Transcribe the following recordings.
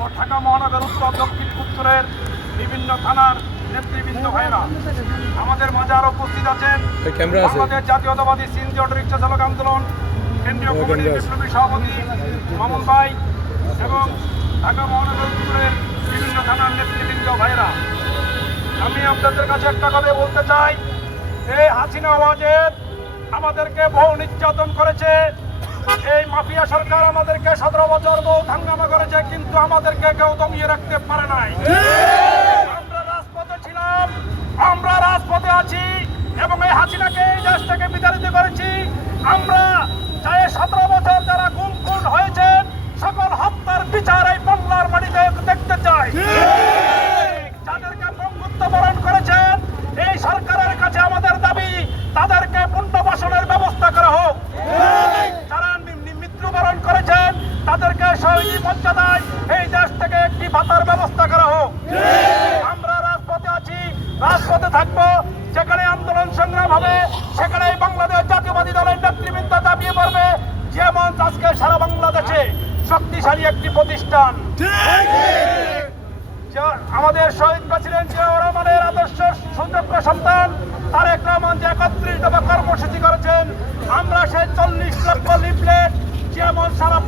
ও ঢাকা মহানগর উত্তর দক্ষিণ উত্তরের বিভিন্ন থানার নেতৃবৃন্দ ভাইরা আমাদের মাঝে আরও উপস্থিত আছেন। বাংলাদেশ জাতীয়তাবাদী সিন্ধি অটো রিক্সা চালক আন্দোলন কেন্দ্রীয় কমিটির বিপ্লবী সভাপতি মামুন ভাই এবং ঢাকা মহানগর উত্তরের বিভিন্ন থানার নেতৃবৃন্দ ভাইরা। আমি আপনাদের কাছে একটা কথা বলতে চাই এই হাসিনা ওয়াজেদ আমাদেরকে বহু নির্যাতন করেছে। এই মাফিয়া সরকার আমাদেরকে সতেরো বছর বহু হাঙ্গামা করেছে, কিন্তু আমাদেরকে কেউ দমিয়ে রাখতে পারে নাই। আমরা রাজপথে ছিলাম, আমরা রাজপথে আছি, এবং এই হাসিনাকে এই দেশ থেকে বিতাড়িত করেছি। আমরা চাই সতেরো বছর যারা গুম খুন হয়েছেন সকল হত্যার বিচার এই বাংলার মাটিতে দেখতে চাই যাদেরকে বঙ্গুত্ব বরণ করেছেন এই সরকারের কাছে আমাদের দাবি তাদেরকে পুনর্বাসনের ব্যবস্থা করা হোক যারা মি- মি- মৃত্যুবরণ করেছেন তাদেরকে শহীদ মর্যাদায় এই দেশ থেকে একটি ভাতার ব্যবস্থা করা হোক। আমরা রাজপথে আছি, রাজপথে থাকব। যেখানে আন্দোলন সংগ্রাম হবে, সেখানে বাংলাদেশ জাতীয়বাদী দলের নেতৃবৃন্দ দাবিয়ে পড়বে। যেমন আজকে সারা বাংলাদেশে শক্তিশালী একটি প্রতিষ্ঠান। আমাদের শহীদ প্রেসিডেন্ট জিয়াউর রহমানের আদর্শ সুযোগ্য সন্তান তারেক রহমান যে একত্রিশ দফা কর্মসূচি করেছেন। আমরা সেই চল্লিশ লক্ষ লিফলেট যেমন সারা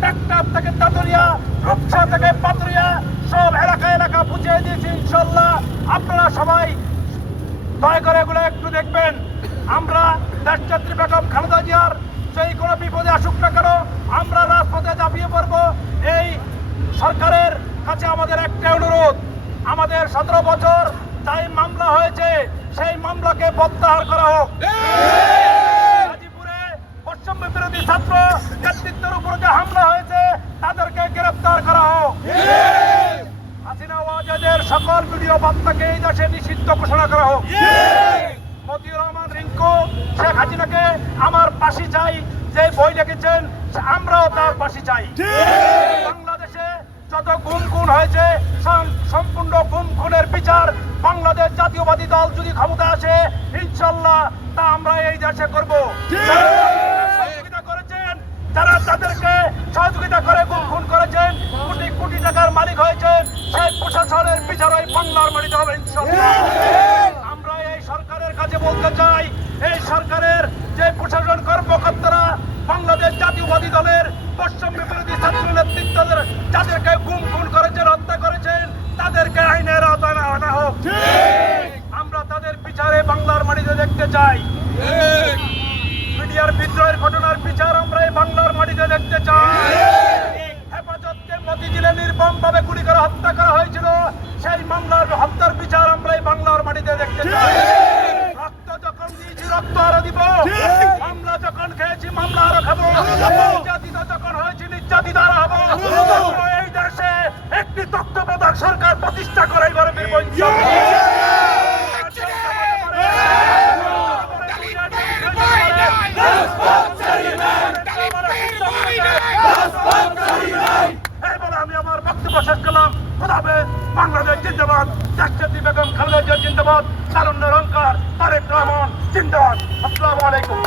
ট্যাক্টার থেকে তাতুরিয়া রূপসা থেকে পাতুরিয়া সব এলাকা এলাকা বুঝিয়ে দিয়েছি ইনশাল্লাহ। আপনারা সবাই দয়া করে এগুলো একটু দেখবেন। আমরা দেশযাত্রী বেগম খালেদা জিয়ার যেই কোনো বিপদে আসুক না কেন, আমরা রাজপথে ঝাঁপিয়ে পড়ব। এই সরকারের কাছে আমাদের একটা অনুরোধ। আমাদের সতেরো বছর তাই মামলা হয়েছে, সেই মামলাকে প্রত্যাহার করা হোক। ছাত্র নেতৃত্বের উপর যে হামলা হয়েছে, তাদেরকে গ্রেফতার করা হোক। হাসিনা ওয়াজেদের সকল ভিডিও বার্তাকে এই দেশে নিষিদ্ধ ঘোষণা করা হোক। মতিউর রহমান, রিঙ্কু, শেখ হাসিনাকে আমার পাশি চাই, যে বই লিখেছেন, আমরাও তার পাশি চাই। বাংলাদেশে যত গুম খুন হয়েছে সম্পূর্ণ গুম খুনের বিচার বাংলাদেশ জাতীয়বাদী দল যদি ক্ষমতা আসে, ইনশাল্লাহ তা আমরা এই দেশে করব। যারা তাদেরকে সহযোগিতা করে গুম খুন করেছেন। কোটি কোটি টাকার মালিক হয়েছেন সেই প্রশাসনের বিচার ওই বাংলার মাটিতে হবে আমরা এই সরকারের কাছে বলতে চাই এই সরকারের যে প্রশাসন কর্মকর্তারা বাংলাদেশ জাতীয়বাদী দলের পশ্চিম বিরোধী ছাত্র নেতৃত্বদের যাদেরকে গুম খুন করেছেন হত্যা করেছেন তাদেরকে আইনের আওতায় আনা হোক। আমরা তাদের বিচারে বাংলার মাটিতে দেখতে চাই। মিডিয়ার বিদ্রোহের ঘটনার বিচার আমরা এই বাংলার মাটিতে দেখতে চাই। হেফাজতকে মতিঝিলে নির্মম ভাবে গুলি করে হত্যা করা হয়েছিল। সেই মামলার হত্যার বিচার আমরা এই বাংলার মাটিতে দেখতে চাই। যখন দিব। যখন খেয়েছি, মামলা এই দেশে একটি সরকার প্রতিষ্ঠা করাই এই বলে আমি আমার বক্তব্য শেষ করলাম খোদাবে বাংলাদেশ জিন্দাবাদ। জাস্টাতি বেগম খালেদা জিয়া জিন্দাবাদ। তারুণ্য রঙ্কার তারেক রহমান জিন্দাবাদ। আসসালামু আলাইকুম।